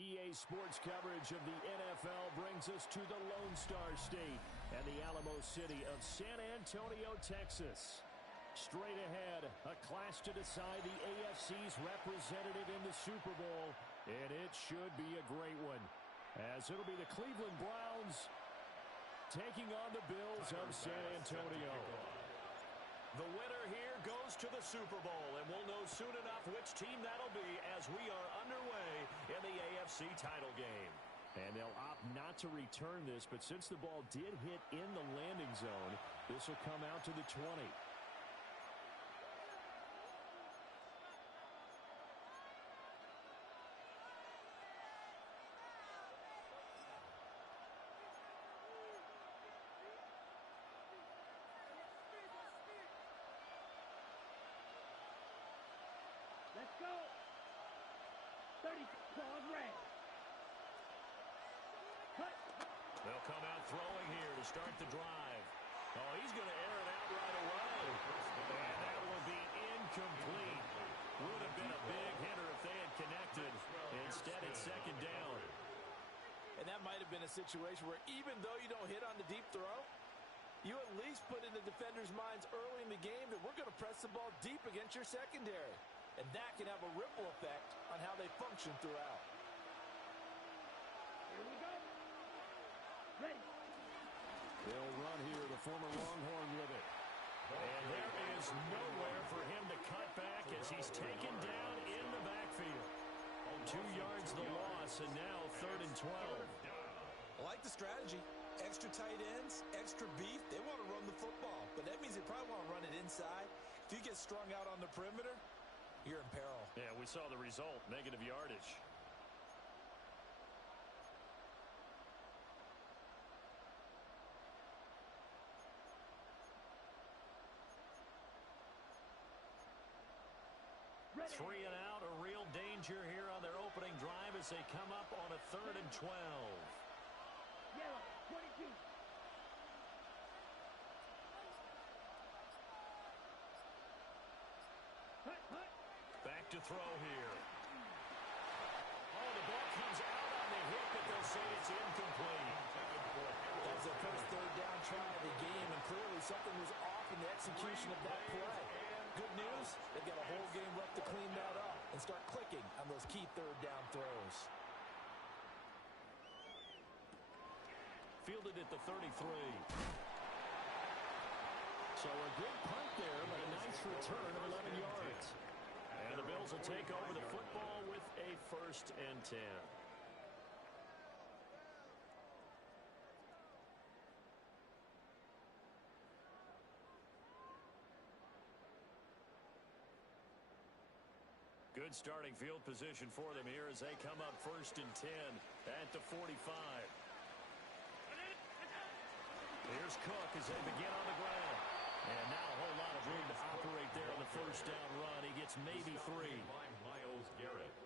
EA Sports coverage of the NFL brings us to the Lone Star State and the Alamo City of San Antonio, Texas. Straight ahead, a clash to decide the AFC's representative in the Super Bowl, and it should be a great one, as it'll be the Cleveland Browns taking on the Bills of San Antonio. The winner here goes to the Super Bowl, and we'll know soon enough which team that'll be as we are underway in the AFC title game. And they'll opt not to return this, but since the ball did hit in the landing zone, this will come out to the 20. Let's go. 30 claws red. Cut. They'll come out throwing here to start the drive. Oh, he's going to air it out right away. And that will be incomplete. Would have been a big hitter if they had connected. Instead, it's second down. And that might have been a situation where even though you don't hit on the deep throw, you at least put in the defenders' minds early in the game that we're going to press the ball deep against your secondary. And that can have a ripple effect on how they function throughout. Here we go. Ready. They'll run here, the former Longhorn with it. And there is nowhere for him to cut back as he's taken down in the backfield. 2 yards the loss, and now 3rd and 12. I like the strategy. Extra tight ends, extra beef. They want to run the football, but that means they probably want to run it inside. If you get strung out on the perimeter, you're in peril. Yeah, we saw the result, negative yardage. Ready. 3 and out, a real danger here on their opening drive as they come up on a 3rd and 12. Yellow, 22. Hut. Back to throw here. Oh, the ball comes out on the hit, but they'll say it's incomplete. That's the first 3rd down try of the game, and clearly something was off in the execution of that play. Good news, they've got a whole game left to clean that up and start clicking on those key 3rd down throws. Fielded at the 33. So a good punt there, but a nice return of 11 yards. And the Bills will take over the football with a 1st and 10. Good starting field position for them here as they come up 1st and 10 at the 45. Here's Cook as they begin on the ground. And now a whole lot of room to operate there on the 1st down run. He gets maybe 3.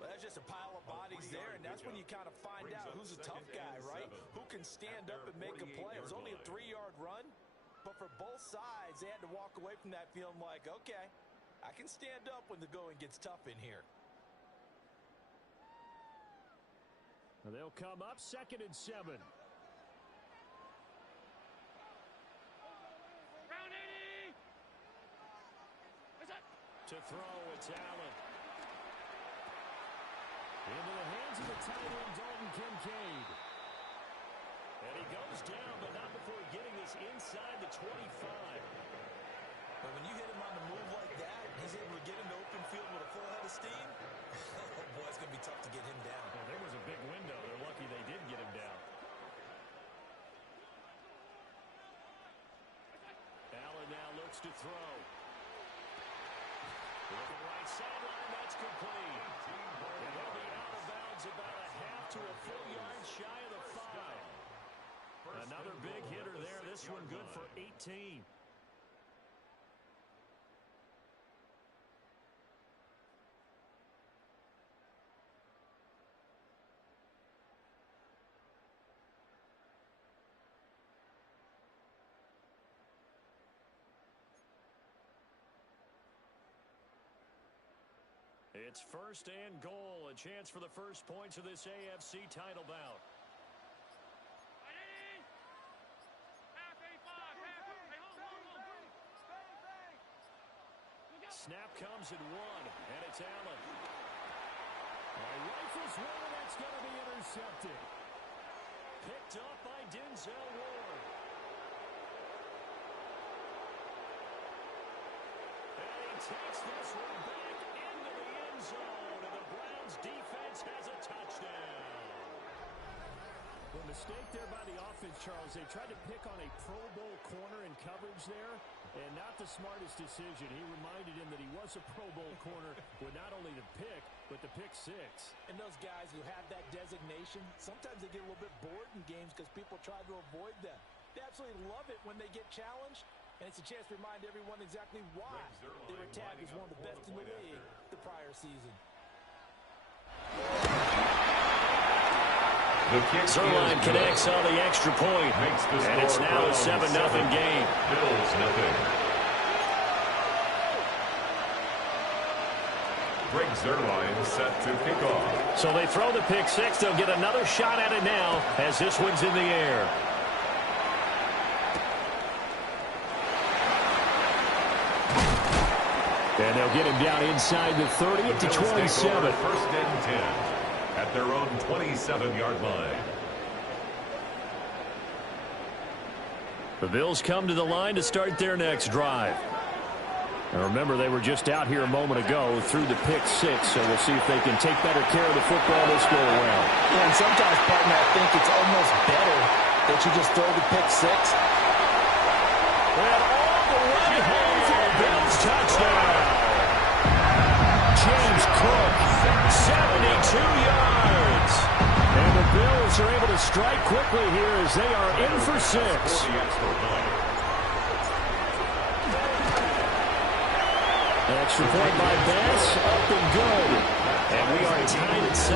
Well, that's just a pile of bodies there, and that's when you kind of find out who's a tough guy, right? Who can stand up and make a play. It was only a 3-yard run, but for both sides, they had to walk away from that feeling like, okay, I can stand up when the going gets tough in here. They'll come up 2nd and 7. To throw, it's Allen. Into the hands of the tight end, Dalton Kincaid. And he goes down, but not before getting this inside the 25. But when you hit him on the move like that, he's able to get into open field with a full head of steam. Oh, boy, it's going to be tough to get him down. Well, there was a big window. They're lucky they did get him down. Allen now looks to throw. Looking right sideline, that's complete. And he'll be out of bounds about a half to a full yard shy of the 5. Another big hitter there. This one good for 18. It's first and goal, a chance for the first points of this AFC title bout. Snap comes at one, and it's Allen. Rifles one, and that's going to be intercepted. Picked up by Denzel Ward. And he takes this one back into the end zone, and the Browns defense has a touchdown. The mistake there by the offense, Charles, they tried to pick on a Pro Bowl corner in coverage there, and not the smartest decision. He reminded him that he was a Pro Bowl corner with not only the pick, but the pick six. And those guys who have that designation, sometimes they get a little bit bored in games because people try to avoid them. They absolutely love it when they get challenged, and it's a chance to remind everyone exactly why they were tagged as one of the best in the league the prior season. Zerline connects on the extra point, and it's now a 7-0 game. Bills nothing. Greg Zerline set to kick off. So they throw the pick six. They'll get another shot at it now as this one's in the air. And they'll get him down inside the 30 to 27. First and 10. At their own 27-yard line. The Bills come to the line to start their next drive. And remember, they were just out here a moment ago through the pick six, so we'll see if they can take better care of the football this go around. Yeah, and sometimes, partner, I think it's almost better that you just throw the pick six. And all the way home for the Bills touchdown. James Cook, 72 yards. And the Bills are able to strike quickly here as they are in for six. Extra point by Bass, up and good. And we are tied at 7.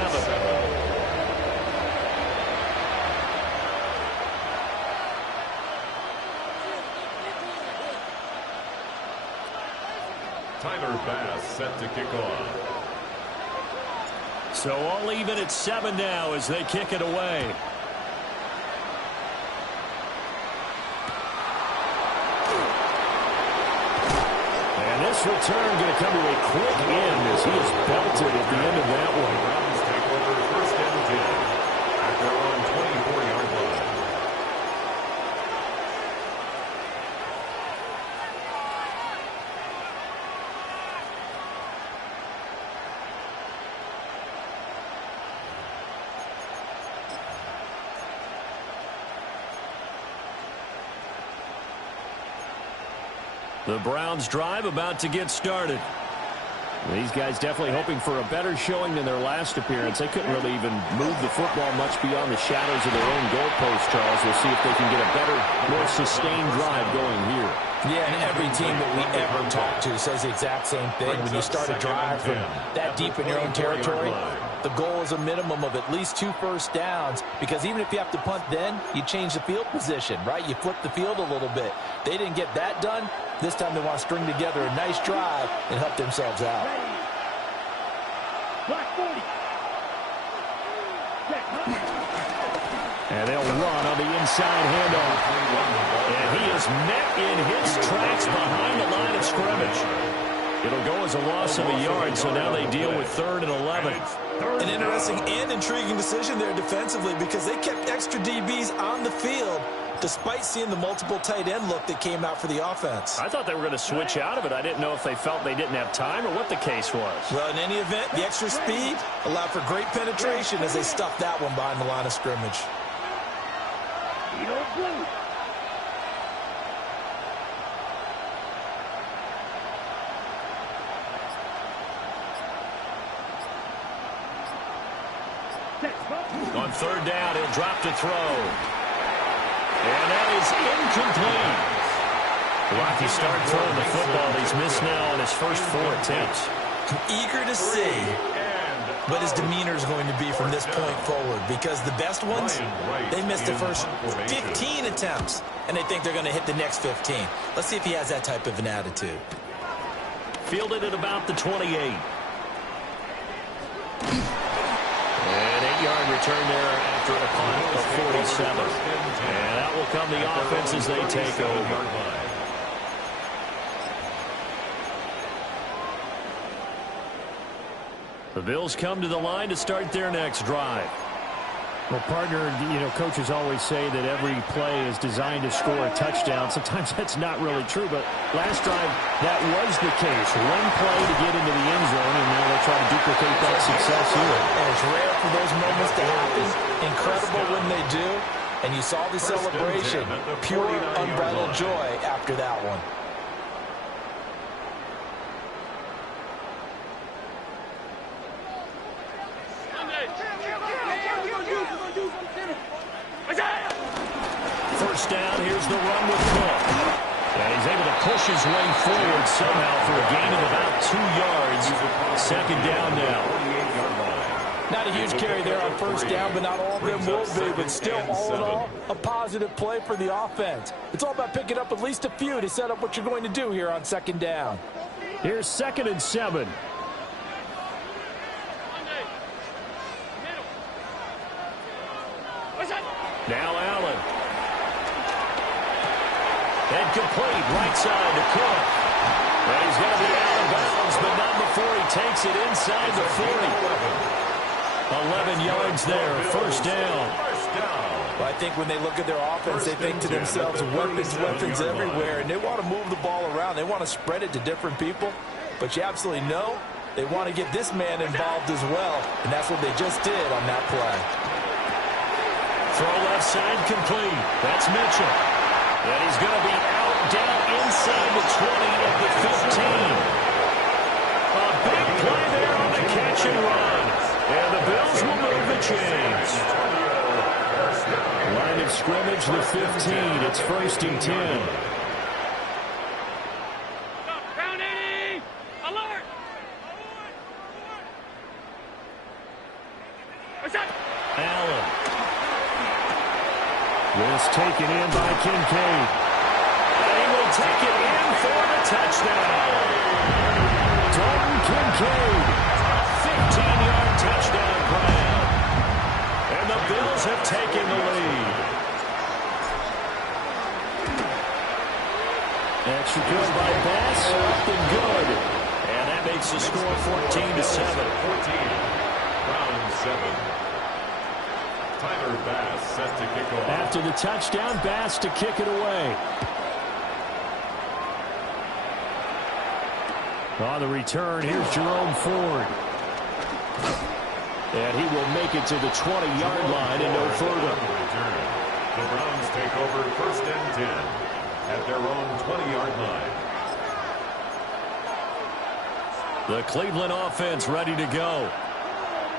Tyler Bass set to kick off. So all even at 7 now as they kick it away. And this return going to come to a quick end as he is belted at the end of that one. Browns take over first and 10 at their own 24-yard line. The Browns drive about to get started. These guys definitely hoping for a better showing than their last appearance. They couldn't really even move the football much beyond the shadows of their own goalpost, Charles. We'll see if they can get a better, more sustained drive going here. Yeah, and every team that we ever talk to says the exact same thing. When you start a drive from that deep in your own territory, the goal is a minimum of at least 2 first downs, because even if you have to punt then, you change the field position, right? You flip the field a little bit. They didn't get that done. This time they want to string together a nice drive and help themselves out. Black 40. And they'll run on the inside handoff. And he is met in his tracks behind the line of scrimmage. It'll go as a loss of a yard, so now they deal with 3rd and 11. An interesting and intriguing decision there defensively, because they kept extra DBs on the field despite seeing the multiple tight end look that came out for the offense. I thought they were going to switch out of it. I didn't know if they felt they didn't have time or what the case was. Well, in any event, the extra speed allowed for great penetration as they stuffed that one behind the line of scrimmage. On 3rd down, he'll drop to throw. And that is incomplete. Rocky start throwing the football. He's missed now on his first 4 attempts. Eager to see what his demeanor is going to be from this point forward, because the best ones, they missed the first 15 attempts, and they think they're going to hit the next 15. Let's see if he has that type of an attitude. Fielded at about the 28. An 8-yard return there after a punt of 47. And that will come the offense as they take over. The Bills come to the line to start their next drive. Well, partner, coaches always say that every play is designed to score a touchdown. Sometimes that's not really true, but last drive, that was the case. One play to get into the end zone, and now they'll try to duplicate that success here. And it's rare for those moments to happen. Incredible when they do. And you saw the celebration. Pure, unbridled joy after that one. First down, here's the run with Cook. And he's able to push his way forward somehow for a gain of about 2 yards. Second down now. Not a huge carry there on first down, but not all of them will be. But still, all in all, a positive play for the offense. It's all about picking up at least a few to set up what you're going to do here on second down. Here's 2nd and 7. Now Allen. And complete, right side to Cook. And he's going to be out of bounds, but not before he takes it inside the 40. 11 yards there, first down. Well, I think when they look at their offense, they think to themselves, weapons everywhere, and they want to move the ball around. They want to spread it to different people, but you absolutely know they want to get this man involved as well, and that's what they just did on that play. Throw left side complete. That's Mitchell. And he's going to be out, down inside the 20 at the 15. A big play there on the catch and run. And the Bills will move the chains. Line of scrimmage, the 15. It's 1st and 10. Round 80! Alert! Allen. This taken in by Kincaid. And he will take it in for the touchdown. Dalton Kincaid. 15-yard touchdown grab. And the Bills have taken the lead. Extra good by Bass. Up and good. And that makes the score 14-7. 14. Round 7. Tyler Bass set to kick off. After the touchdown, Bass to kick it away. On the return, here's Jerome Ford. And he will make it to the 20-yard line and no further. The Browns take over 1st and 10 at their own 20-yard line. The Cleveland offense ready to go.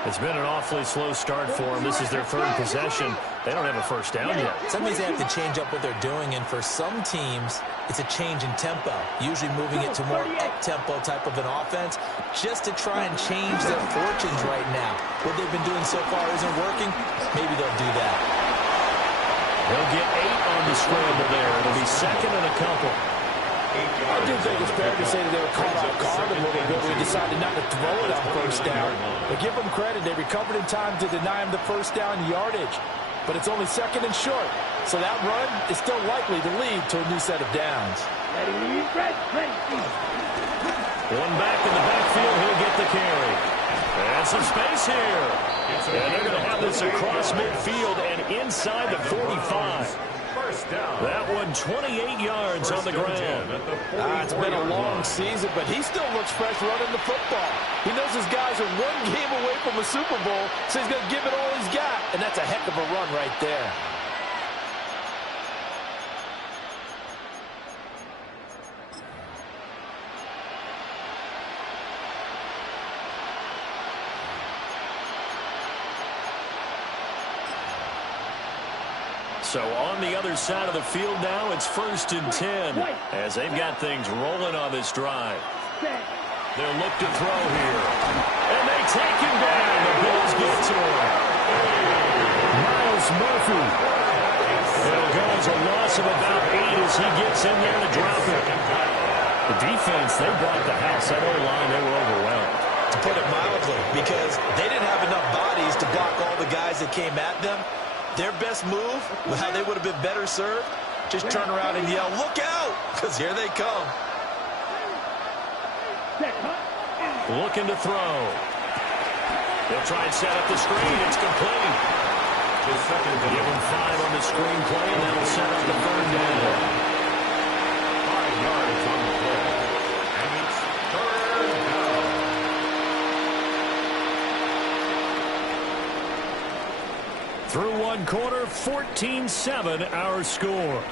It's been an awfully slow start for them. This is their 3rd possession. They don't have a first down yet. Some means they have to change up what they're doing, and for some teams, it's a change in tempo, usually moving it to more up-tempo type of an offense, just to try and change their fortunes right now. What they've been doing so far isn't working. Maybe they'll do that. They'll get 8 on the scramble there. It'll be 2nd and a couple. I do think it's fair to say that they were caught off guard a little bit when they decided not to throw it on first down. But give them credit. They recovered in time to deny him the first down yardage. But it's only 2nd and short. So that run is still likely to lead to a new set of downs. Ready, ready. One back in the backfield. He'll get the carry. And some space here. And they're going to have this across midfield and inside the 45. That one 28 yards on the ground. It's been a long season, but he still looks fresh running the football. He knows his guys are one game away from a Super Bowl, so he's going to give it all he's got. And that's a heck of a run right there. So on the other side of the field now, it's 1st and 10 as they've got things rolling on this drive. They'll look to throw here. And they take him down. The Bills get to him. Miles Murphy. It'll go as a loss of about 8 as he gets in there to drop it. The defense, they brought the house. That O-line, they were overwhelmed. To put it mildly, because they didn't have enough bodies to block all the guys that came at them. Their best move, how they would have been better served, just turn around and yell, "Look out!" because here they come. Looking to throw. They'll try and set up the screen. It's complete. Give him 5 on the screen play, and that'll set up the 3rd down. 5 yards on the play. And it's 3rd down. Through 1 quarter, 14-7 our score.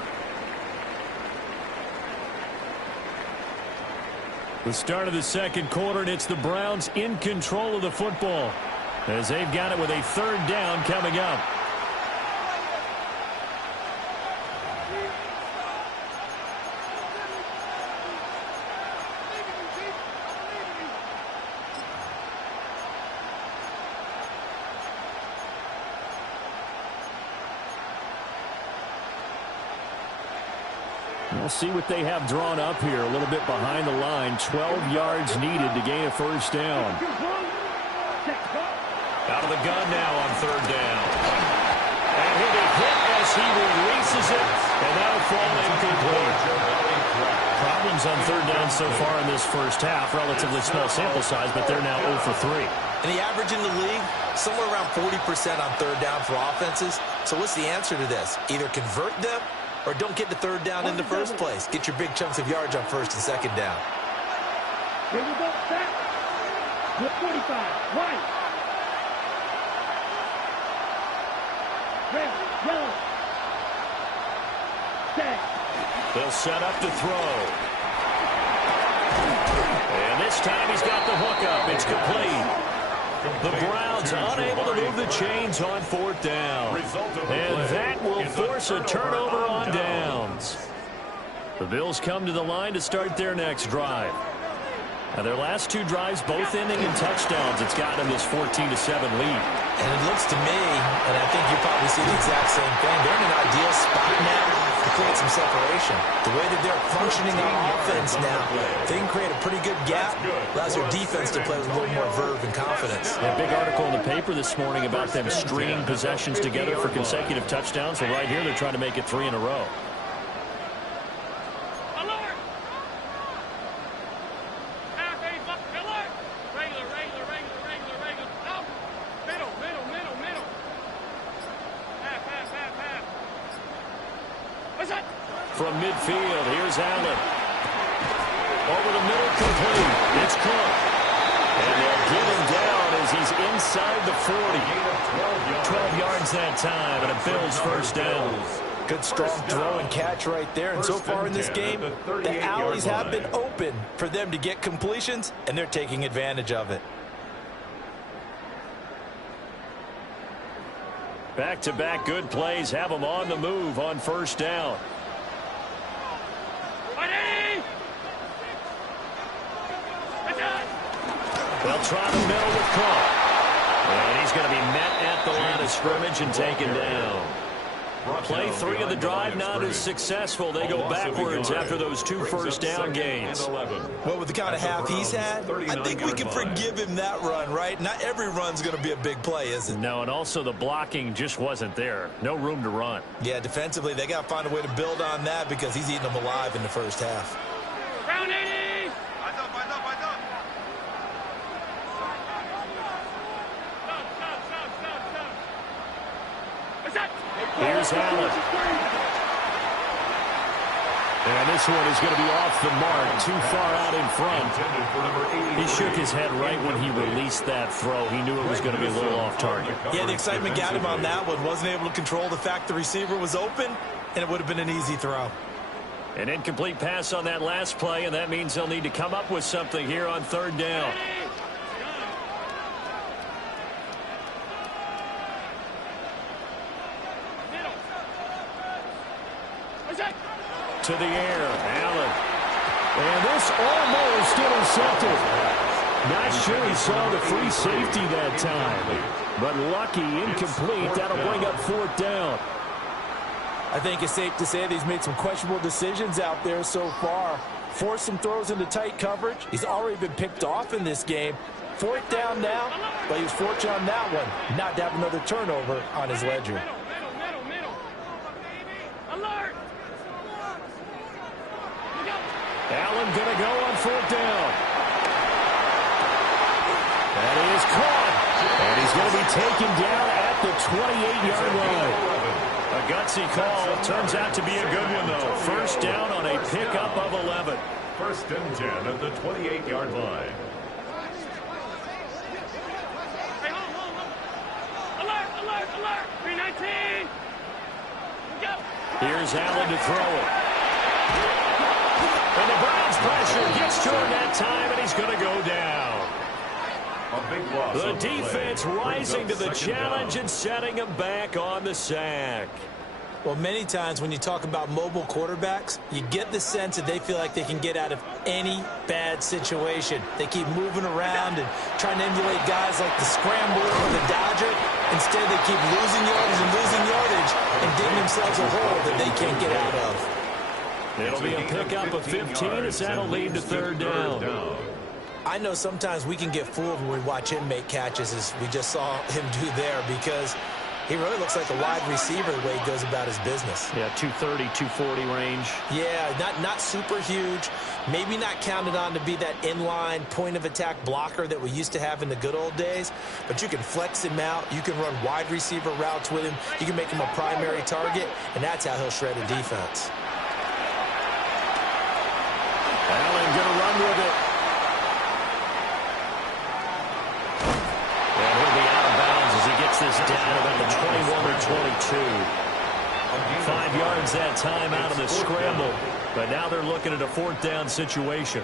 The start of the 2nd quarter, and it's the Browns in control of the football as they've got it with a 3rd down coming up. We'll see what they have drawn up here. A little bit behind the line. 12 yards needed to gain a 1st down. Out of the gun now on 3rd down. And he'll be hit as he releases it, and that'll fall incomplete. Problems on 3rd down so far in this 1st half. Relatively small sample size, but they're now 0 for 3. And the average in the league, somewhere around 40% on 3rd down for offenses. So what's the answer to this? Either convert them or don't get the 3rd down in the first place. Get your big chunks of yards on 1st and 2nd down. Here we go, back. With 45, right. Red, yellow. Set. They'll set up to throw. And this time he's got the hookup. It's complete. The Browns unable to move the chains on 4th down. And that will force a turnover on downs. The Bills come to the line to start their next drive. Now their last 2 drives, both ending in touchdowns. It's gotten them this 14-7 lead. And it looks to me, and I think you probably see the exact same thing, they're in an ideal spot now to create some separation. The way that they're functioning on offense now, they can create a pretty good gap, allows their defense to play with a little more verve and confidence. A big article in the paper this morning about them stringing possessions together for consecutive touchdowns. Well, right here they're trying to make it 3 in a row. From midfield, here's Allen. Over the middle, complete. It's Cook. And they'll get him down as he's inside the 40. 12 yards that time, and a Bills 1st down. Good strong throw and catch right there. And so far in this game, the alleys have been open for them to get completions, and they're taking advantage of it. Back-to-back good plays have them on the move on 1st down. They'll try the middle with Cook. And he's going to be met at the line of scrimmage and taken down. Play 3 of the drive not as successful. They go backwards after those 2 1st down gains. Well, with the kind of half he's had, I think we can forgive him that run, right? Not every run's going to be a big play, is it? No, and also the blocking just wasn't there. No room to run. Yeah, defensively, they got to find a way to build on that because he's eating them alive in the 1st half. Round 80. Here's Allen. And this one is going to be off the mark, too far out in front. He shook his head right when he released that throw. He knew it was going to be a little off target. Yeah, the excitement got him on that one. Wasn't able to control the fact the receiver was open, and it would have been an easy throw. An incomplete pass on that last play, and that means they'll need to come up with something here on 3rd down. To the air, Allen. And this almost intercepted. Not sure he saw the free safety that time. But lucky, incomplete. That'll bring up 4th down. I think it's safe to say that he's made some questionable decisions out there so far. Forced some throws into tight coverage. He's already been picked off in this game. 4th down now, but he was fortunate on that one not to have another turnover on his ledger. Allen going to go on 4th down. That is caught. And he's going to be taken down at the 28-yard line. A gutsy call. Turns out to be a good one, though. First down on a pickup of 11. 1st and 10 at the 28-yard line. Alert! 319! Here's Allen to throw it. And the Browns pressure gets to him that time, and he's going to go down. A big loss. The defense rising to the challenge down. and setting him back on the sack. Well, many times when you talk about mobile quarterbacks, you get the sense that they feel like they can get out of any bad situation. They keep moving around and trying to emulate guys like the scrambler or the dodger. Instead, they keep losing yardage and digging themselves a hole that they can't get out of. It'll be a pickup of 15 as that'll lead to 3rd down. I know sometimes we can get fooled when we watch him make catches, as we just saw him do there, because he really looks like a wide receiver the way he goes about his business. Yeah, 230, 240 range. Yeah, not super huge. Maybe not counted on to be that inline point-of-attack blocker that we used to have in the good old days. But you can flex him out. You can run wide receiver routes with him. You can make him a primary target, and that's how he'll shred a defense. Allen going to run with it. And he'll be out of bounds as he gets this down about the 21 or 22. 5 yards that time out of the scramble. But now they're looking at a 4th down situation.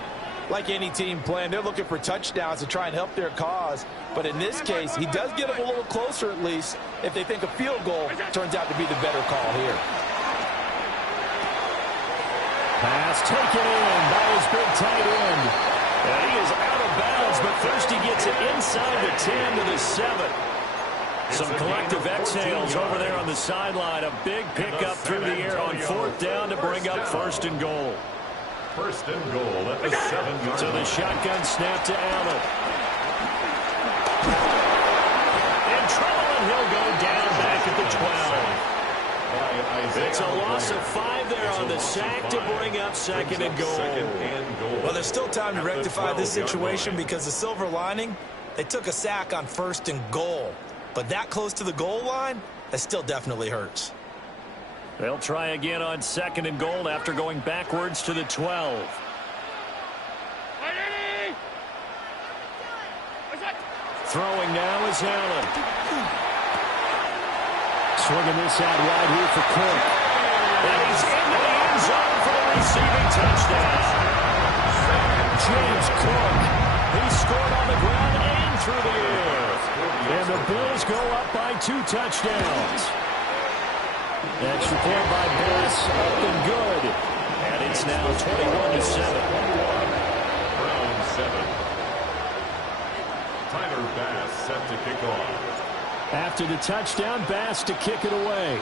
Like any team playing, they're looking for touchdowns to try and help their cause. But in this case, he does get them a little closer at least if they think a field goal turns out to be the better call here. Pass taken in by his big tight end. And he is out of bounds, but first he gets it inside the 10 to the 7. Some collective exhales over there on the sideline. A big pickup through the air on 4th down to bring up 1st and goal. 1st and goal at the 7-yard line. So the shotgun snap to Allen. In trouble, and he'll go down back at the 12. It's a loss of 5 there on the sack to bring up 2nd and goal. Well, there's still time to rectify this situation because the silver lining, they took a sack on 1st and goal. But that close to the goal line, that still definitely hurts. They'll try again on 2nd and goal after going backwards to the 12. Throwing now is Allen. Swinging this out wide here for Cook. And he's into the end zone for the receiving touchdown. James Cook. He scored on the ground and through the air. And the Bills go up by 2 touchdowns. Extra point by Bass, up and good. And it's now 21-7. Round 7. Tyler Bass set to kick off. After the touchdown, Bass to kick it away.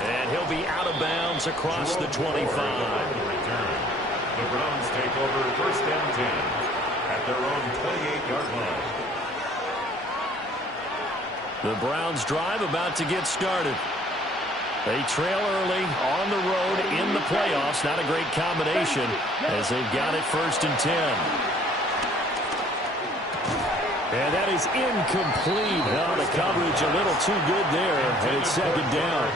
And he'll be out of bounds across the 25. The Browns take over 1st and 10 at their own 28-yard line. The Browns drive about to get started. They trail early on the road in the playoffs. Not a great combination as they've got it 1st and 10. And that is incomplete. Now the coverage a little too good there. And it's 2nd down.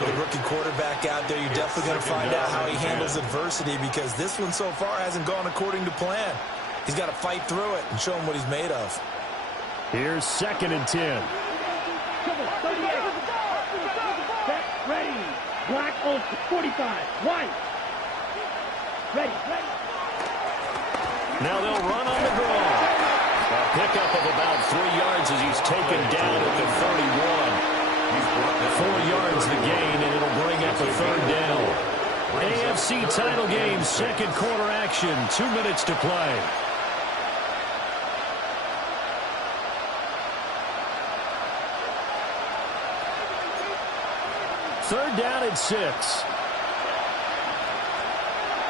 With a rookie quarterback out there, you're definitely going to find out how he handles adversity because this one so far hasn't gone according to plan. He's got to fight through it and show him what he's made of. Here's 2nd and 10. Come on, 38. Set, ready. Black on 45. White. Ready. Now they'll run on the draw. A pickup of about 3 yards as he's taken down at the 31. 4 yards the gain, and it'll bring up a 3rd down. AFC title game, 2nd quarter action, 2 minutes to play. Third down and 6.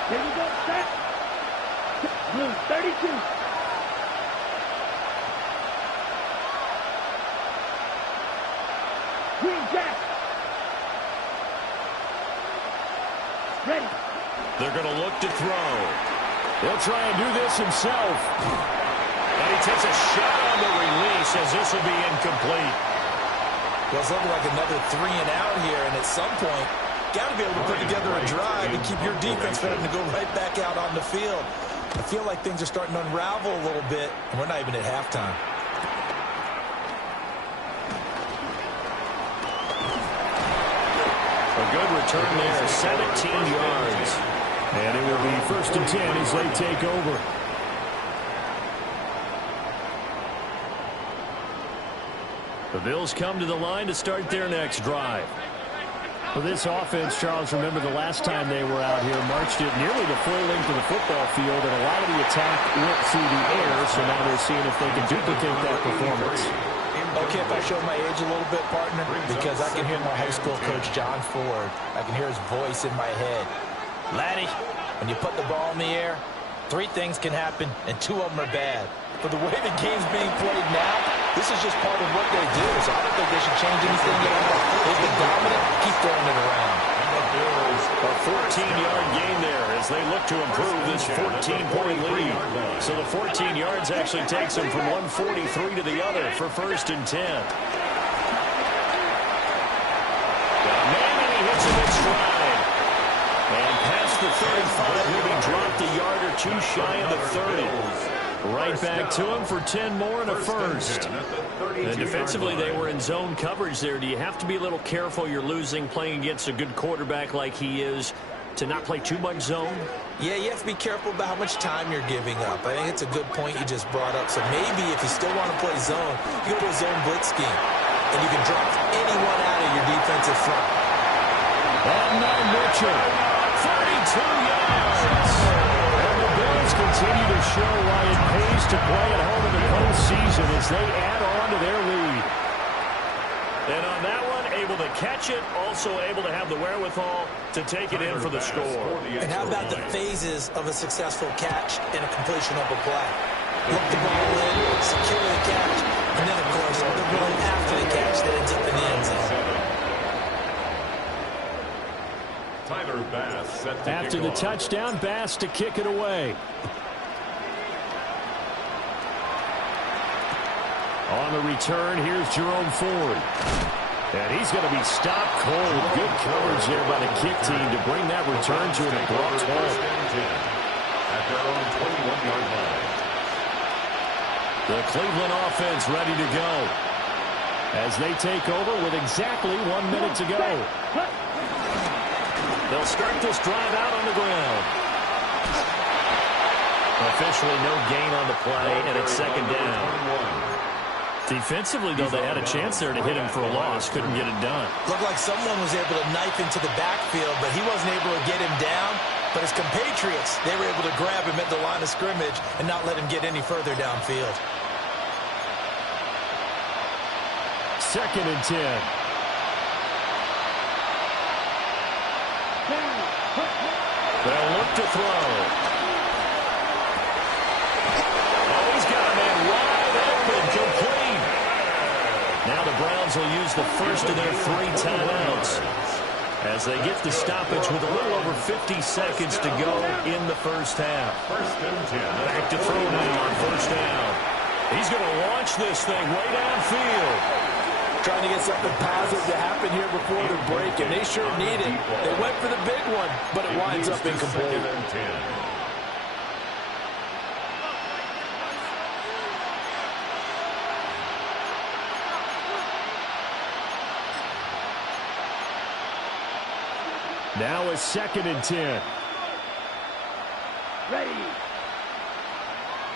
Here we go, set. Blue, 32. Green Jack. Ready. They're going to look to throw. He'll try and do this himself. And he takes a shot on the release as this will be incomplete. Well, it's looking like another 3 and out here, and at some point, got to be able to put together a drive and keep your defense from having to go right back out on the field. I feel like things are starting to unravel a little bit, and we're not even at halftime. A good return there, 17 yards. And it will be 1st and 10 as they take over. The Bills come to the line to start their next drive. For this offense, Charles, remember the last time they were out here, marched it nearly the full length of the football field, and a lot of the attack went through the air, so now they're seeing if they can duplicate that performance. Okay, if I show my age a little bit, partner, because I can hear my high school coach, John Ford. I can hear his voice in my head. Laddie, when you put the ball in the air, 3 things can happen, and 2 of them are bad. For the way the game's being played now, this is just part of what they do, so I don't think they should change anything at all. They've been dominant. Keep throwing it around. A 14-yard gain there as they look to improve this 14-point lead. So the 14 yards actually takes them from 143 to the other for 1st and 10. Manning, he hits him in stride. And past the 35, he'll be dropped a yard or 2 shy of the 30. Right back to him for 10 more and a first. And defensively, they were in zone coverage there. Do you have to be a little careful? You're losing, playing against a good quarterback like he is, to not play too much zone? Yeah, you have to be careful about how much time you're giving up. I think it's a good point you just brought up. So maybe if you still want to play zone, you go to a zone blitz scheme, and you can drop anyone out of your defensive front. And now Mitchell, 32 yards. Bills continue to show why it pays to play at home in the postseason as they add on to their lead. And on that one, able to catch it, also able to have the wherewithal to take it in for the score. And how about the phases of a successful catch and a completion of a play? Look the ball in, secure the catch, and then, of course, the run after the catch that ends up in the end zone. After the touchdown, Bass to kick it away. On the return, here's Jerome Ford. And he's going to be stopped cold. Good coverage there by the kick team to bring that return to an abrupt halt. At their own 21-yard line. The Cleveland offense ready to go as they take over with exactly 1 minute to go. They'll start this drive out on the ground. Officially no gain on the play, and it's 2nd down. Defensively, though, they had a chance there to hit him for a loss. Couldn't get it done. Looked like someone was able to knife into the backfield, but he wasn't able to get him down. But his compatriots, they were able to grab him at the line of scrimmage and not let him get any further downfield. 2nd and 10. They'll look to throw. Oh, he's got a man wide open, complete. Now the Browns will use the first of their 3 timeouts as they get the stoppage with a little over 50 seconds to go in the first half. Back to throw now on 1st down. He's going to launch this thing way downfield. Trying to get something positive to happen here before the break, and they sure need it. They went for the big one, but it winds up incomplete. Now it's 2nd and 10. Ready.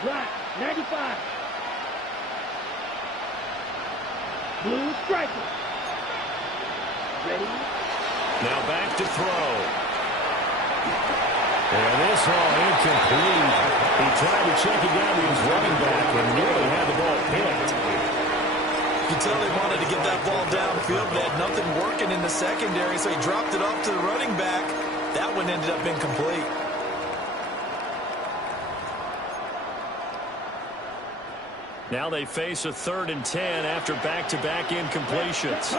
Right. 95. Blue striker. Ready. Now back to throw. And this all incomplete. He tried to check it down to his running back and nearly had the ball picked. You can tell they wanted to get that ball downfield. They had nothing working in the secondary, so he dropped it off to the running back. That one ended up incomplete. Now they face a 3rd and 10 after back-to-back incompletions.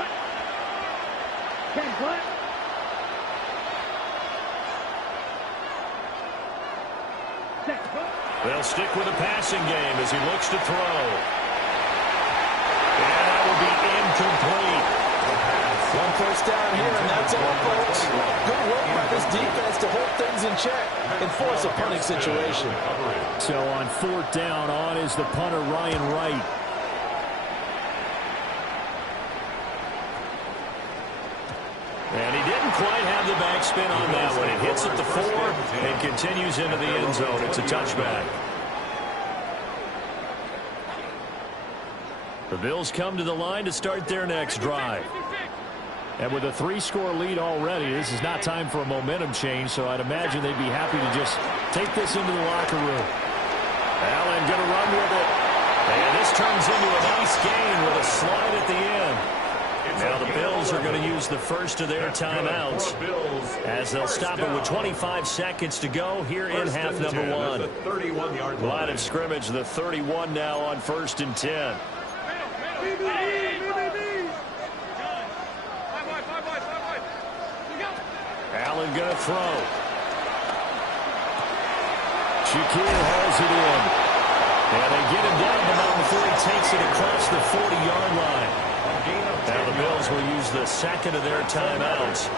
They'll stick with a passing game as he looks to throw. And that will be incomplete. 1 first down here, and that's all, folks. Good work by this defense to hold things in check and force a punting situation. So on 4th down, on is the punter, Ryan Wright. And he didn't quite have the backspin on that one. It hits at the 4 and continues into the end zone. It's a touchback. The Bills come to the line to start their next drive. And with a 3-score lead already, this is not time for a momentum change, so I'd imagine they'd be happy to just take this into the locker room. Allen going to run with it. And this turns into a nice gain with a slide at the end. Now the Bills are going to use the first of their timeouts as they'll stop it with 25 seconds to go here in half number 1. Line of scrimmage, the 31 now on 1st and 10. Allen going to throw. Shakir hauls it in. And they get him down the mountain before he takes it across the 40-yard line. Now the Bills will use the second of their timeouts.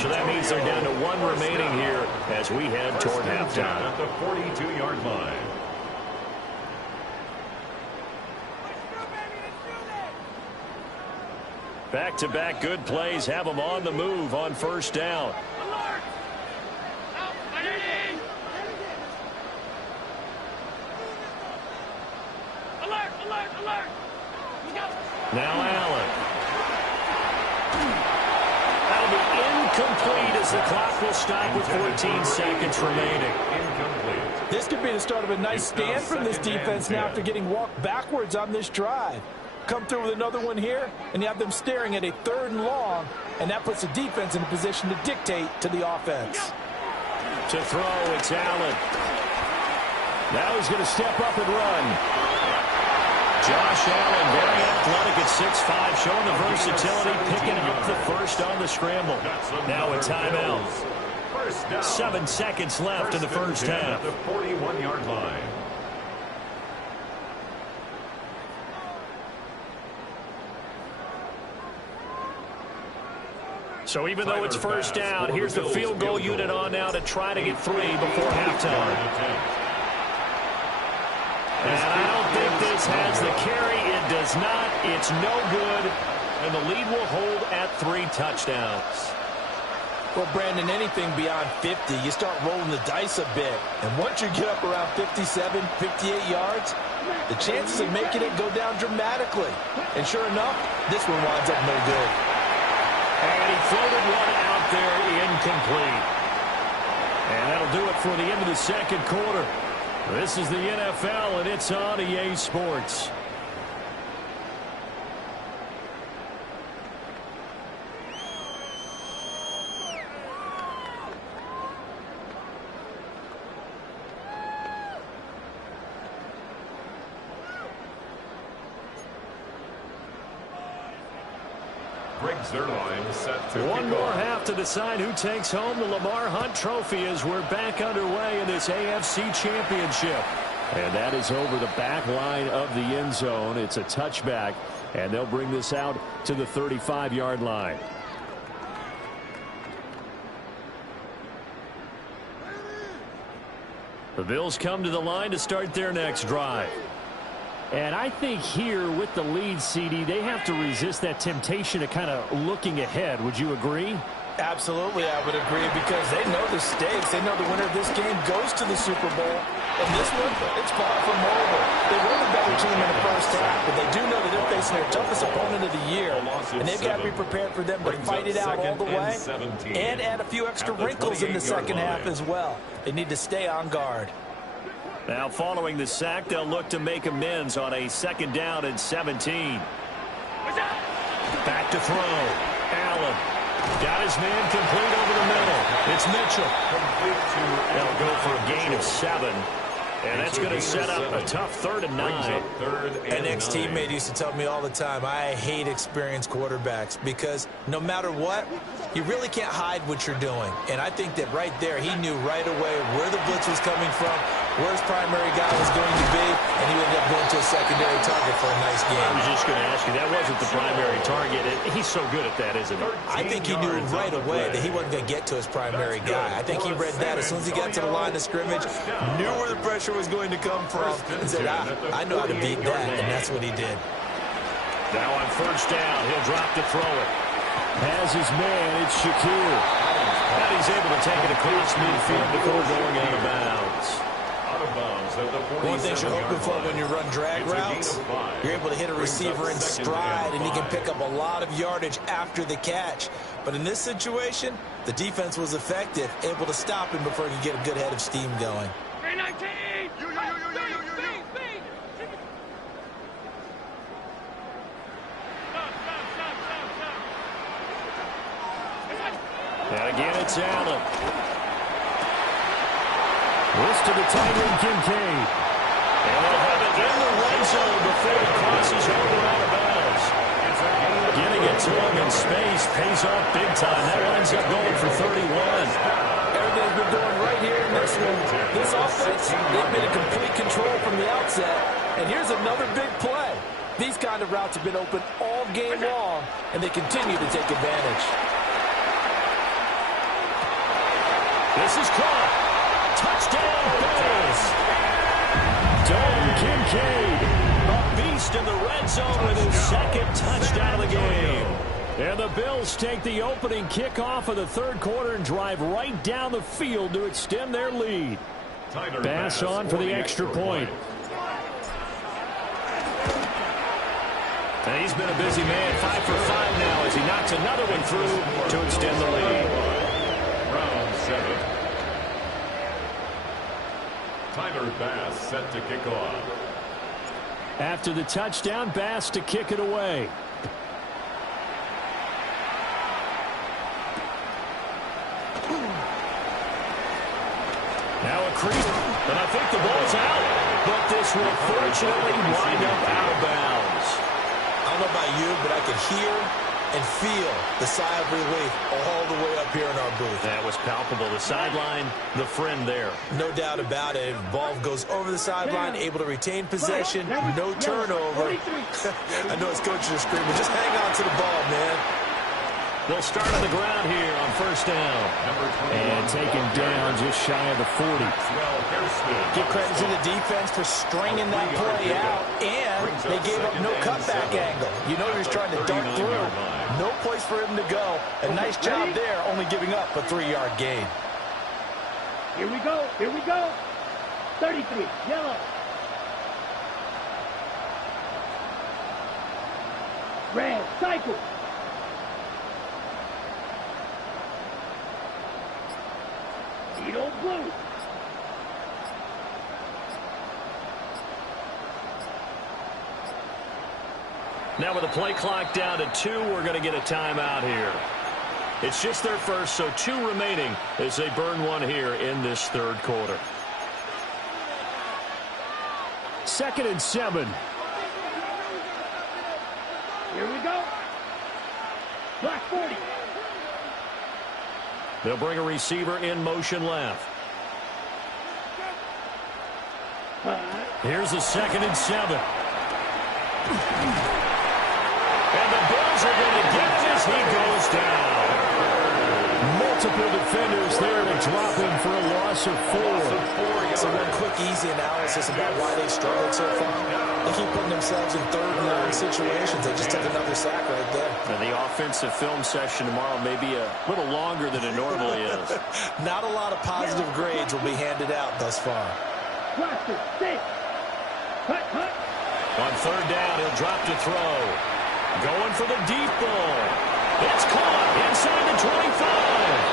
So that means they're down to 1 remaining here as we head toward halftime. At the 42-yard line. Back-to-back good plays have them on the move on 1st down. Now Allen. That'll be incomplete as the clock will stop with 14 seconds remaining. Incomplete. This could be the start of a nice stand from this defense now after getting walked backwards on this drive. Come through with another one here, and you have them staring at a 3rd and long, and that puts the defense in a position to dictate to the offense. To throw, it's Allen. Now he's going to step up and run. Josh Allen, very athletic at 6'5", showing the versatility, picking up the first on the scramble. Now a timeout. 7 seconds left in the first half. At the 41-yard line. So even though it's 1st down, here's the field goal unit on now to try to get 3 before halftime. And I don't think this has the carry. It does not. It's no good. And the lead will hold at 3 touchdowns. Well, Brandon, anything beyond 50, you start rolling the dice a bit. And once you get up around 57, 58 yards, the chances of making it go down dramatically. And sure enough, this one winds up no good. And he floated one out there incomplete. And that'll do it for the end of the 2nd quarter. This is the NFL, and it's on EA Sports. One more half to decide who takes home the Lamar Hunt Trophy as we're back underway in this AFC Championship. And that is over the back line of the end zone. It's a touchback, and they'll bring this out to the 35-yard line. The Bills come to the line to start their next drive. And I think here with the lead, CD, they have to resist that temptation of kind of looking ahead. Would you agree? Absolutely, I would agree, because they know the stakes. They know the winner of this game goes to the Super Bowl. And this one, it's far from over. They were the better team in the first half, but they do know that they're facing their toughest opponent of the year. And they've got to be prepared for them to fight it out all the way and add a few extra wrinkles in the second half as well. They need to stay on guard. Now, following the sack, they'll look to make amends on a 2nd down and 17. Back to throw. Allen. Got his man complete over the middle. It's Mitchell. They'll go for a gain of 7. And that's going to set up a tough 3rd and 9. An ex-teammate used to tell me all the time, I hate experienced quarterbacks because no matter what, you really can't hide what you're doing. And I think that right there, he knew right away where the blitz was coming from, where his primary guy was going to be, and he ended up going to a secondary target for a nice game. I was just going to ask you, that wasn't the primary target. He's so good at that, isn't he? I think he knew right away that he wasn't going to get to his primary guy. I think he read that as soon as he got to the line of scrimmage, knew where the pressure was going to come from, and said, I know how to beat that, and that's what he did. Now on 1st down, he'll drop to throw it. Has his man, it's Shakir. And he's able to take it across midfield before going out of bounds. One thing you're hoping for when you run drag routes, you're able to hit a receiver in stride, and he can pick up a lot of yardage after the catch. But in this situation, the defense was effective, able to stop him before he could get a good head of steam going. And again, it's Allen. This to the tight end, Kincaid. And they'll have it in the red zone before it crosses over out of bounds. Getting it to him in space pays off big time. That winds up going for 31. Everything's been going right here in this one. This offense, they've been in complete control from the outset. And here's another big play. These kind of routes have been open all game long, and they continue to take advantage. This is caught. Touchdown, Bills. Dalton Kincaid, a beast in the red zone with his 2nd touchdown of the game. And the Bills take the opening kickoff of the 3rd quarter and drive right down the field to extend their lead. Bass on for the extra point. And he's been a busy man, 5 for 5 now as he knocks another one through to extend the lead. Round 7. Tyler Bass set to kick off. After the touchdown, Bass to kick it away. Now a creep, and I think the ball's out. But this will fortunately wind up out of bounds. I don't know about you, but I could hear and feel the sigh of relief all the way up here in our booth. That was palpable. The sideline, the friend there. No doubt about it. Ball goes over the sideline, able to retain possession, no turnover. I know his coaches are screaming, just hang on to the ball, man. They'll start on the ground here on 1st down. And taken down just shy of the 40. Give credit to the defense for stringing that play out, and they gave up no cutback angle. You know he was trying to dart through. No place for him to go. A nice job there, only giving up a 3-yard gain. Here we go. Here we go. 33, yellow. Red, cycle. Needle, blue. Now with the play clock down to 2, we're going to get a timeout here. It's just their first, so 2 remaining as they burn one here in this 3rd quarter. 2nd and 7. Here we go. Black 40. They'll bring a receiver in motion left. Here's the 2nd and 7. And the Bills are going to get it as he goes down. Multiple defenders there to drop him for a loss of 4. So one quick, easy analysis about why they've struggled so far. They keep putting themselves in 3rd and 9 situations. They just took another sack right there. And the offensive film session tomorrow may be a little longer than it normally is. Not a lot of positive grades will be handed out thus far. Cluster, 6. Hut, hut. On 3rd down, he'll drop to throw. Going for the deep ball. It's caught inside the 25.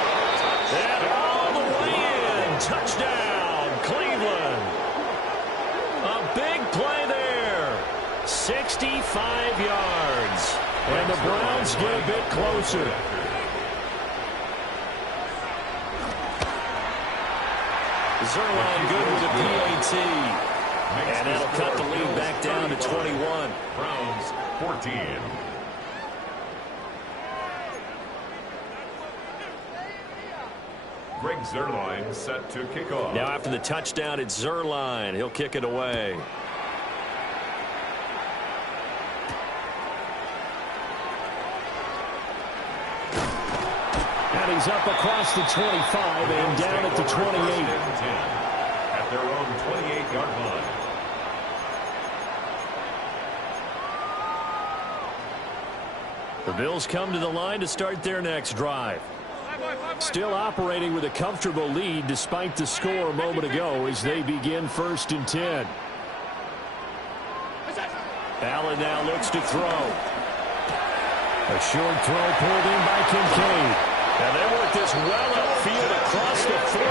And all the way in. Touchdown, Cleveland. A big play there. 65 yards. And the Browns get a bit closer. Zerline good with a PAT. And that'll cut the lead back down to 21. Browns 14. Greg Zerline set to kick off. Now after the touchdown, it's Zerline. He'll kick it away. And he's up across the 25 and down at the 28. At their own 28-yard line. The Bills come to the line to start their next drive. Still operating with a comfortable lead despite the score a moment ago as they begin 1st and 10. Allen now looks to throw. A short throw pulled in by Kincaid. And they work this well upfield across the 45.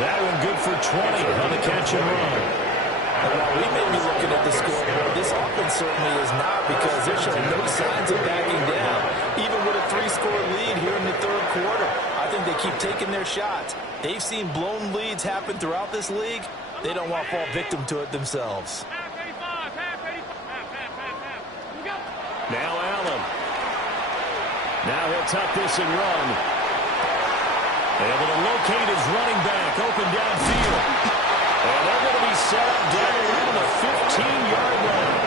That one good for 20 on the catch and run. And while we may be looking at the scoreboard, this offense certainly is not, because they're showing no signs of backing down. Even with a 3-score lead here in the 3rd quarter, I think they keep taking their shots. They've seen blown leads happen throughout this league. They don't want to fall victim to it themselves. Now Allen. Now he'll tuck this and run. Able to locate his running back open downfield. And they're going to be set up down around the 15-yard line.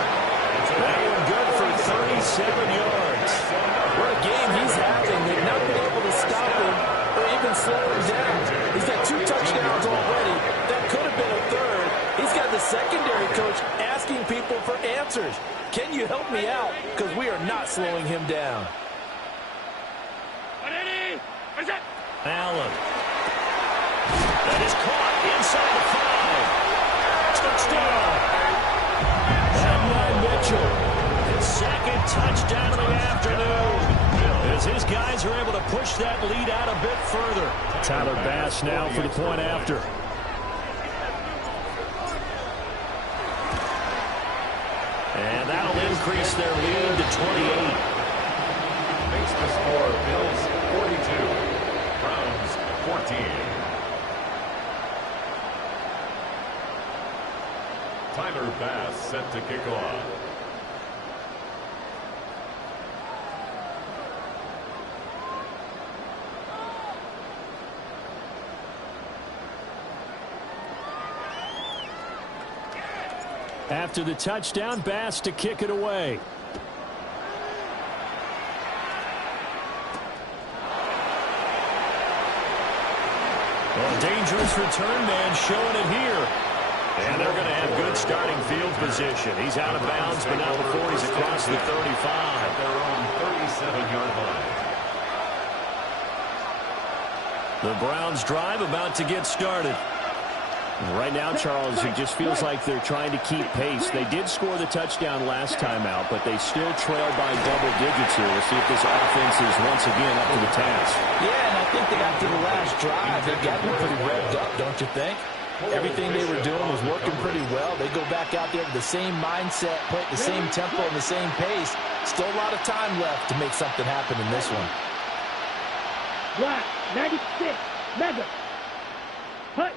That one good for 37 yards. What a game he's having. They've not been able to stop him or even slow him down. He's got 2 touchdowns already. That could have been a 3rd. He's got the secondary coach asking people for answers. Can you help me out? Because we are not slowing him down. Allen. That is caught inside the 5. Touchdown. And Mitchell. His 2nd touchdown of the afternoon. As his guys are able to push that lead out a bit further. Tyler Bass now for the point after. And that'll increase their lead to 28. Makes the score Bills 42. Browns 14. Tyler Bass set to kick off. After the touchdown, Bass to kick it away. Well, dangerous return man showing it here. And they're going to have good starting field position. He's out of bounds, but not before he's across the 35. At their own 37-yard line. The Browns drive about to get started. Right now, Charles, it just feels like they're trying to keep pace. They did score the touchdown last time out, but they still trail by double digits here. We'll see if this offense is once again up to the task. Yeah, and I think that after the last drive, they got them pretty revved up, don't you think? Everything they were doing was working pretty well. They go back out there with the same mindset, play at the same tempo and the same pace. Still a lot of time left to make something happen in this one. Block, 96, Mega. Hut.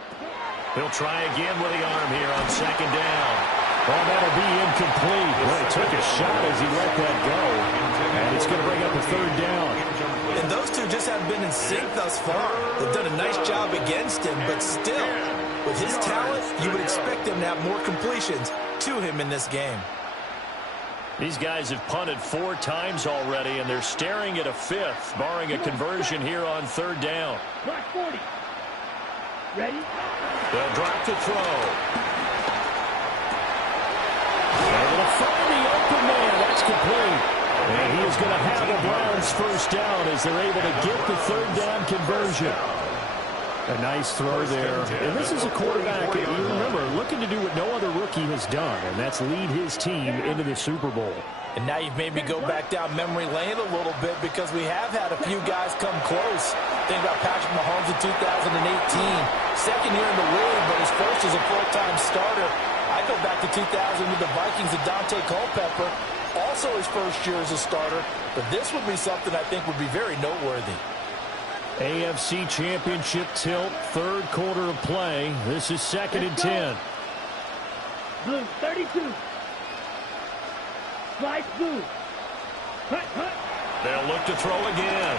He'll try again with the arm here on 2nd down. Well, that'll be incomplete. Well, he took a shot as he let that go. And it's going to bring up a 3rd down. And those two just haven't been in sync thus far. They've done a nice job against him, but still, with his talent, you would expect him to have more completions to him in this game. These guys have punted 4 times already, and they're staring at a 5th, barring a conversion here on 3rd down. Block 40. Ready? They'll drop to throw. Able to find the open man. That's complete. And he is going to have the Browns 1st down as they're able to get the 3rd down conversion. A nice throw there. And this is a quarterback, you remember, looking to do what no other rookie has done, and that's lead his team into the Super Bowl. And now you've made me go back down memory lane a little bit, because we have had a few guys come close. Think about Patrick Mahomes in 2018. 2nd year in the league, but his first as a full-time starter. I go back to 2000 with the Vikings and Dante Culpepper. Also his first year as a starter, but this would be something I think would be very noteworthy. AFC Championship tilt, third quarter of play. This is 2nd and 10. Blue, 32. Slice blue. Cut, cut. They'll look to throw again.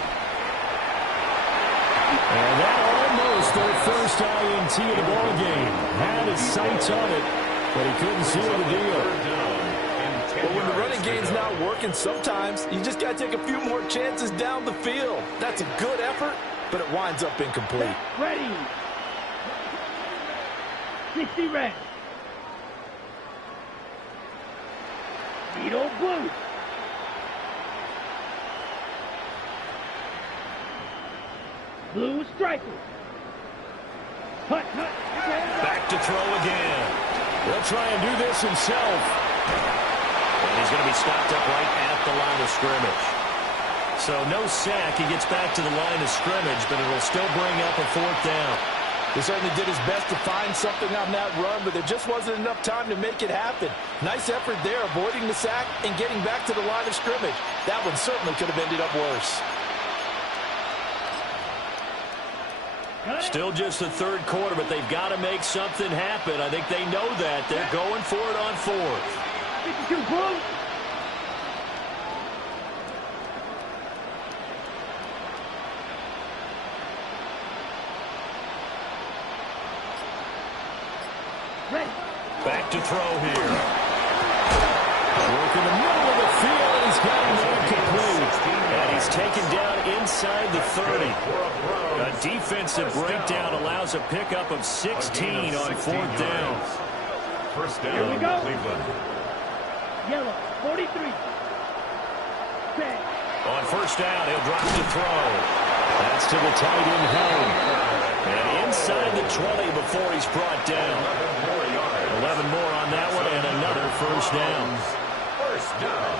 And that almost their first INT of the ball game. Had his sights on it, but he couldn't seal the deal. But when the running game's not working, sometimes you just got to take a few more chances down the field. That's a good effort, but it winds up incomplete. Ready. 60 red. Needle blue. Blue striker. Cut, cut. Back to throw again. He'll try and do this himself. And he's going to be stopped up right at the line of scrimmage. So no sack. He gets back to the line of scrimmage, but it'll still bring up a 4th down. He certainly did his best to find something on that run, but there just wasn't enough time to make it happen. Nice effort there, avoiding the sack and getting back to the line of scrimmage. That one certainly could have ended up worse. Still just the third quarter, but they've got to make something happen. I think they know that. They're going for it on 4th. 52 blue. Back to throw here. Work in the middle of the field, and he's got him incomplete. And he's taken down inside the 30. A defensive breakdown allows a pickup of 16 on 4th down. First down, Here we go. Cleveland. Yellow, 43. Set. On first down, he'll drop to throw. That's to the tight end, Helm. And inside the 20 before he's brought down. 11 more on that one, and another first down. First down.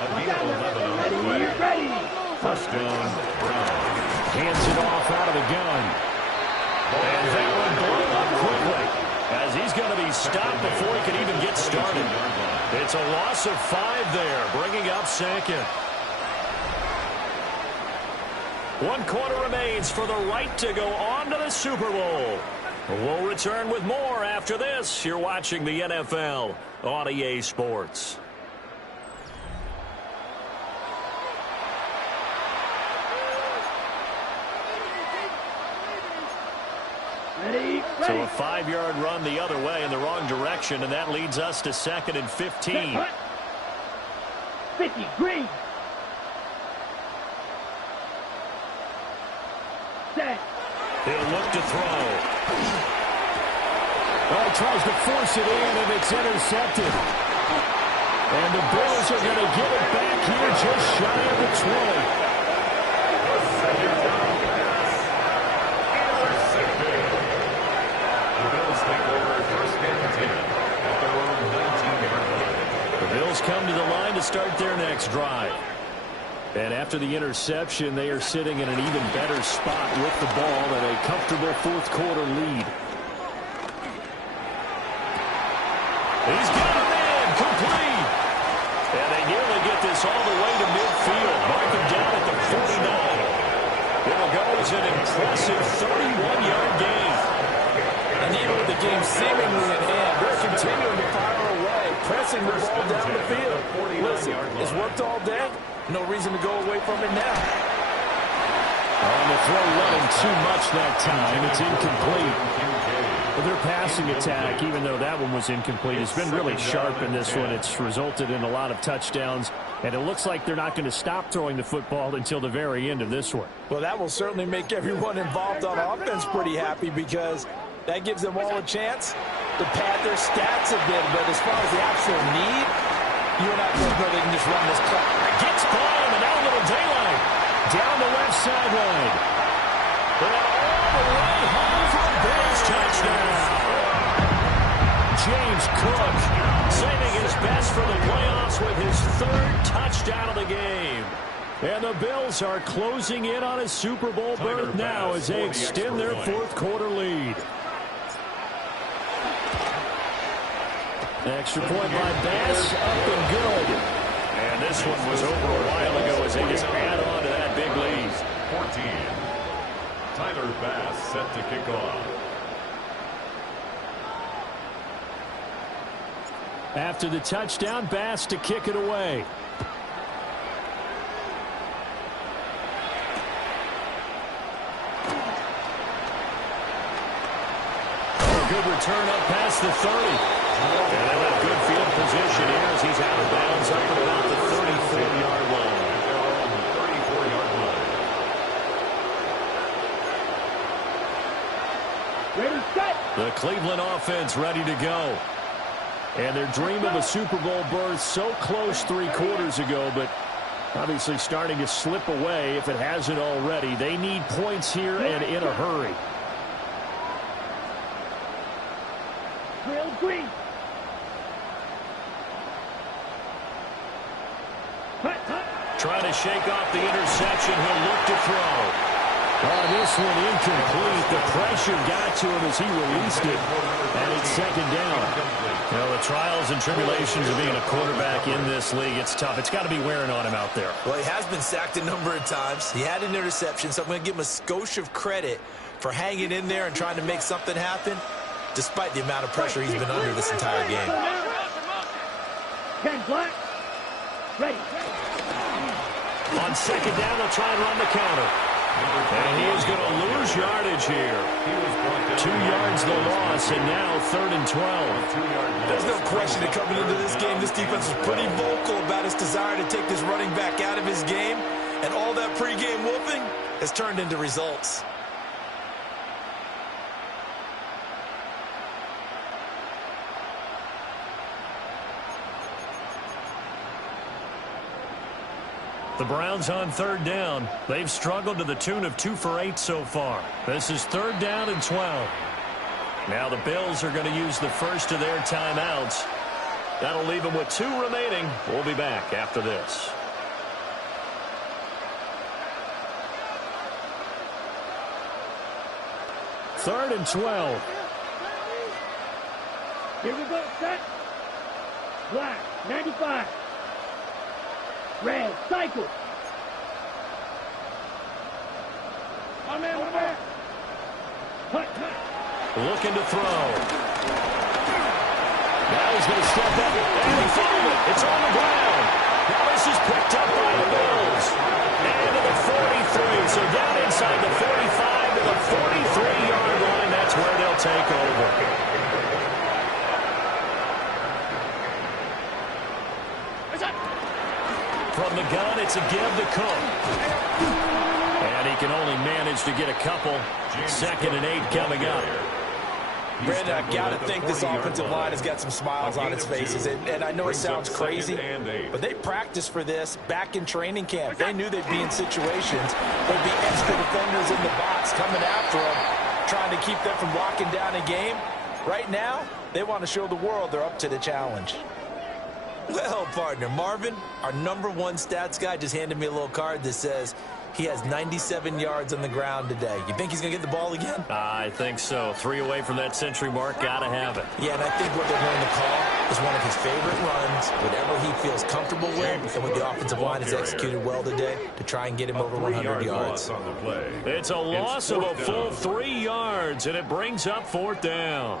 A deal 11 on the way. Ready. First down, Brown. Hands it off out of the gun. And that one blown up quickly, as he's going to be stopped before he can even get started. It's a loss of 5 there, bringing up 2nd. 1 quarter remains for the right to go on to the Super Bowl. We'll return with more after this. You're watching the NFL on EA Sports. Ready. So a 5-yard run the other way in the wrong direction, and that leads us to 2nd and 15. 50 green. Set. He'll look to throw. Well, he tries to force it in, and it's intercepted. And the Bills are going to give it back here just shy of the 20. Come to the line to start their next drive. And after the interception, they are sitting in an even better spot with the ball and a comfortable 4th quarter lead. He's got it in, complete. And they nearly get this all the way to midfield. Mark him down at the 49. It'll go as an impressive 31-yard gain. And even with the game seemingly in hand, they're continuing to fire away, pressing the ball down the field. Listen, it's worked all day. No reason to go away from it now. On the throw, running too much that time. It's incomplete. But their passing attack, even though that one was incomplete, has been really sharp in this one. It's resulted in a lot of touchdowns, and it looks like they're not going to stop throwing the football until the very end of this one. Well, that will certainly make everyone involved on offense pretty happy, because that gives them all a chance to pad their stats a bit. But as far as the actual need, you and I both know they can just run this clock. Gets by him, and now a little daylight. Down the left sideline. And all the way home for a Bills touchdown. James Cook saving his best for the playoffs with his 3rd touchdown of the game. And the Bills are closing in on a Super Bowl berth now as they extend their 4th quarter lead. Extra point by Bass, up and good. And this one was over a while ago as they just add on to that big lead. 14. Tyler Bass set to kick off. After the touchdown, Bass to kick it away. Good return up past the 30. And they'll have good field position here as he's out of bounds up at about the 34-yard line. They're on the 34-yard line. Ready, set. The Cleveland offense ready to go. And their dream of a Super Bowl berth so close 3 quarters ago, but obviously starting to slip away if it hasn't already. They need points here and in a hurry. Drill green. Trying to shake off the interception. He'll look to throw. Oh, this one incomplete. The pressure got to him as he released it. And it's second down. Well, the trials and tribulations of being a quarterback in this league, it's tough. It's got to be wearing on him out there. Well, he has been sacked a number of times. He had an interception, so I'm going to give him a skosh of credit for hanging in there and trying to make something happen, despite the amount of pressure he's been under this entire game. 10 black. Ready. On second down, they'll try and run the counter. And he is going to lose yardage here. 2 yards the loss, and now 3rd and 12. There's no question that coming into this game, this defense was pretty vocal about its desire to take this running back out of his game. And all that pregame whooping has turned into results. The Browns on 3rd down. They've struggled to the tune of 2 for 8 so far. This is 3rd down and 12. Now the Bills are going to use the first of their timeouts. That'll leave them with 2 remaining. We'll be back after this. Third and 12. Here we go, set. Black, 95. Red, cycle. One man. Hut. Looking to throw. Now he's going to step up, and he found it. It's on the ground. Now this is picked up by the Bills. And to the 43. So down inside the 45 to the 43-yard line. That's where they'll take over. From the gun, it's a give to Cook. And he can only manage to get a couple. 2nd and 8 coming up. Brandon, I got to think this offensive line has got some smiles on its faces. And I know it sounds crazy, but they practiced for this back in training camp. They knew they'd be in situations. There'd be extra defenders in the box coming after them, trying to keep them from locking down a game. Right now, they want to show the world they're up to the challenge. Well, partner, Marvin, our #1 stats guy, just handed me a little card that says he has 97 yards on the ground today. You think he's going to get the ball again? I think so. 3 away from that century mark. Got to have it. Yeah, and I think what they're going to call is one of his favorite runs, whatever he feels comfortable with, and what the offensive line has executed well today to try and get him over 100 yards. It's a loss of a full 3 yards, and it brings up 4th down.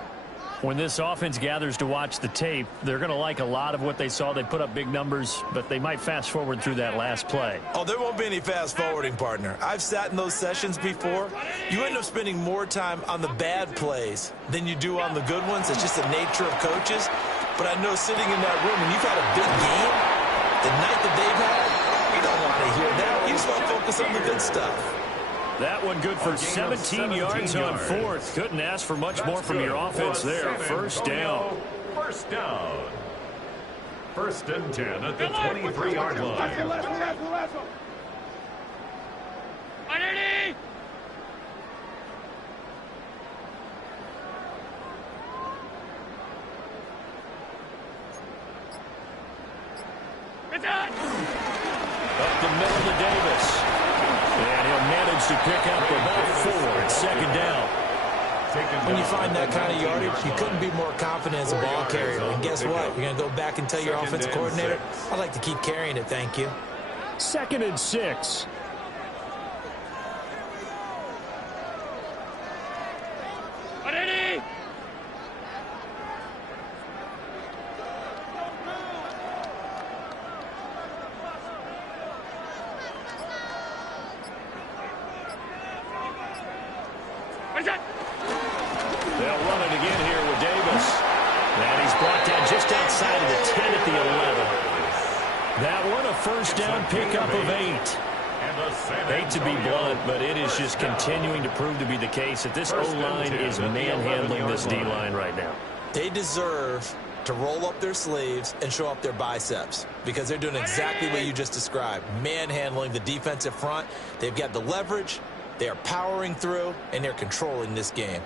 When this offense gathers to watch the tape, they're going to like a lot of what they saw. They put up big numbers, but they might fast forward through that last play. Oh, there won't be any fast forwarding, partner. I've sat in those sessions before. You end up spending more time on the bad plays than you do on the good ones. It's just the nature of coaches. But I know sitting in that room, when you've had a big game, the night that they've had, you don't want to hear that. You just want to focus on the good stuff. That one good for 17 yards on 4th. Couldn't ask for much more from your offense there. 1st down. 1st and 10 at the 23-yard line. Up the middle to Davis. And he'll manage to pick up about 4 at 2nd down. When you find that kind of yardage, you couldn't be more confident as a ball carrier. And guess what? You're going to go back and tell your offensive coordinator, I'd like to keep carrying it, thank you. 2nd and 6. They'll run it again here with Davis. And he's brought down just outside of the 10 at the 11. That one a first down pickup of 8. Hate to be blunt, but it is just continuing to prove to be the case that this O-line is manhandling this D-line right now. They deserve to roll up their sleeves and show up their biceps because they're doing exactly what you just described, manhandling the defensive front. They've got the leverage. They are powering through, and they're controlling this game.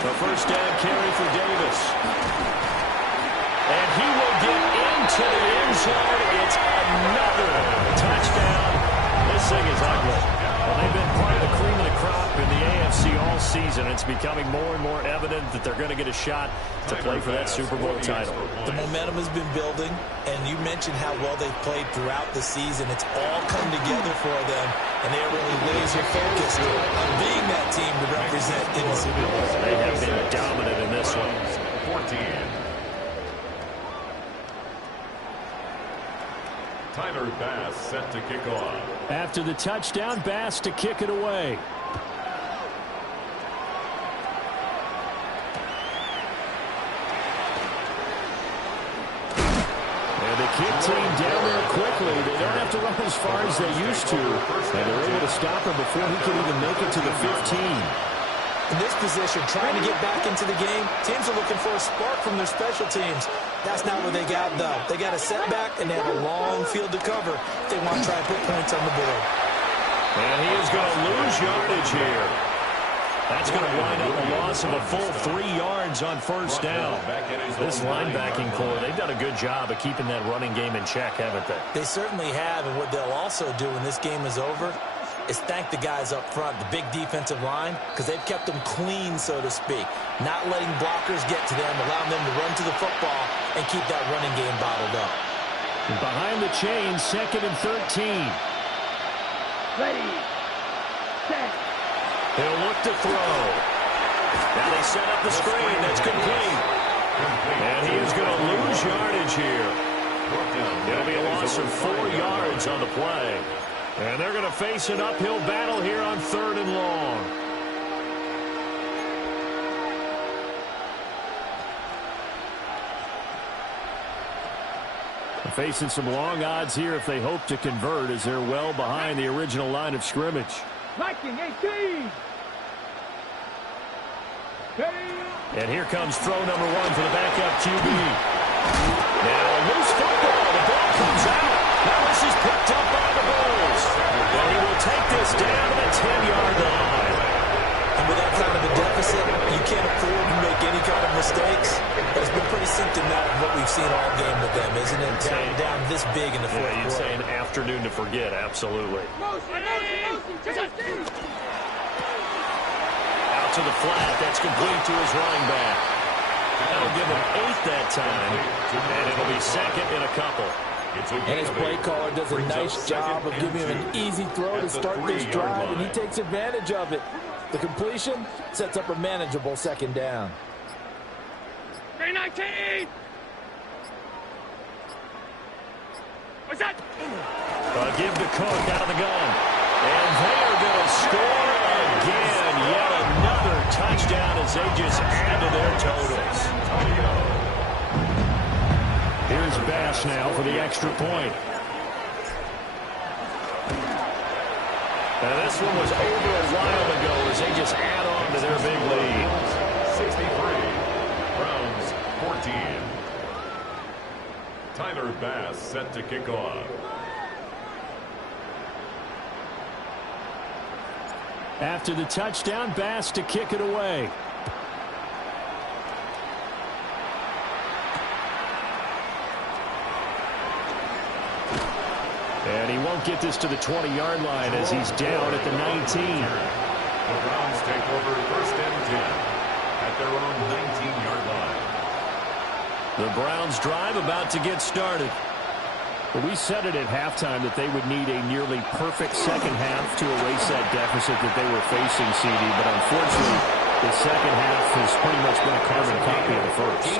The first down carry for Davis. And he will get into the end zone. It's another touchdown. This thing is ugly. Well, they've been part of the cream of the crop in the AFC all season. It's becoming more and more evident that they're going to get a shot to play for that Super Bowl title. The momentum has been building, and you mentioned how well they've played throughout the season. It's all come together for them, and they are really laser focused on being that team to represent in the Super Bowl. They have been dominant in this one. 14. Tyler Bass set to kick off. After the touchdown, Bass to kick it away. And the kick team down there quickly. They don't have to run as far as they used to. And they're able to stop him before he can even make it to the 15. In this position, trying to get back into the game, teams are looking for a spark from their special teams. That's not what they got, though. They got a setback, and they have a long field to cover if they want to try and put points on the board. And he is going to lose yardage here. That's going to wind up a loss of a full 3 yards on first down. This linebacking core, they've done a good job of keeping that running game in check, haven't they? They certainly have, and what they'll also do when this game is over is thank the guys up front, the big defensive line, because they've kept them clean, so to speak, not letting blockers get to them, allowing them to run to the football and keep that running game bottled up. Behind the chains, 2nd and 13. Ready, set. He'll look to throw. Now they set up the screen. That's complete. And he is going to lose yardage here. It'll be a loss of 4 yards on the play. And they're going to face an uphill battle here on 3rd and long. They're facing some long odds here if they hope to convert, as they're well behind the original line of scrimmage. Liking 18. And here comes throw number 1 for the backup QB. Now a loose football. The ball comes out. Now this is picked up by the Bulls. And he will take this down to the 10-yard line. And with that kind of a deficit, you can't afford to make any kind of mistakes. But it's been pretty symptomatic of what we've seen all game with them, isn't it? Down this big in the fourth quarter. You'd say an afternoon to forget, absolutely. Out to the flat. That's complete to his running back. That'll give him 8 that time. And it'll be 2nd and a couple. And his play caller does a nice job of giving him an easy throw to start this drive, and he takes advantage of it. The completion sets up a manageable 2nd down. 319. What's that? Give the Cook out of the gun. And they are going to score again. Yet another touchdown as they just add to their totals. Here's Bass now for the extra point. Now this one was over a while ago as they just add on to their big lead. 63, Browns 14. Tyler Bass set to kick off. After the touchdown, Bass to kick it away. And he won't get this to the 20-yard line as he's down at the 19. The Browns take over first and 10 at their own 19-yard line. The Browns drive about to get started. Well, we said it at halftime that they would need a nearly perfect second half to erase that deficit that they were facing, CD. But unfortunately, the second half has pretty much been a carbon copy of the first.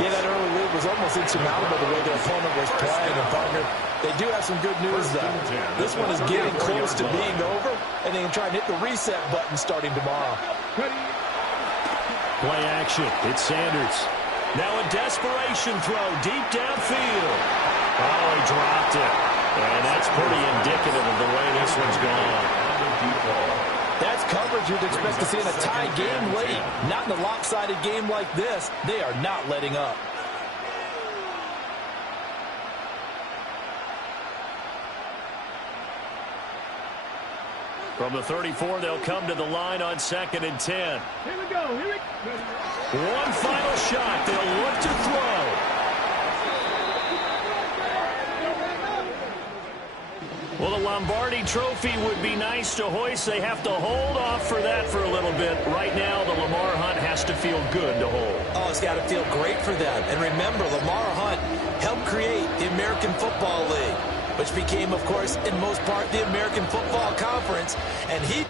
Yeah, that early lead was almost insurmountable the way their opponent was playing. And, partner, they do have some good news, though. This one is getting close to being over, and they can try and hit the reset button starting tomorrow. Play action. It's Sanders. Now a desperation throw deep downfield. Oh, he dropped it. And that's pretty indicative of the way this one's gone. That's coverage you'd expect to see in a tie game late. Not in a lopsided game like this. They are not letting up. From the 34, they'll come to the line on 2nd and 10. Here we go. One final shot. They'll look to throw. Well, the Lombardi Trophy would be nice to hoist. They have to hold off for that for a little bit. Right now, the Lamar Hunt has to feel good to hold. Oh, it's got to feel great for them. And remember, Lamar Hunt helped create the American Football League, which became, of course, in most part, the American Football Conference. And he...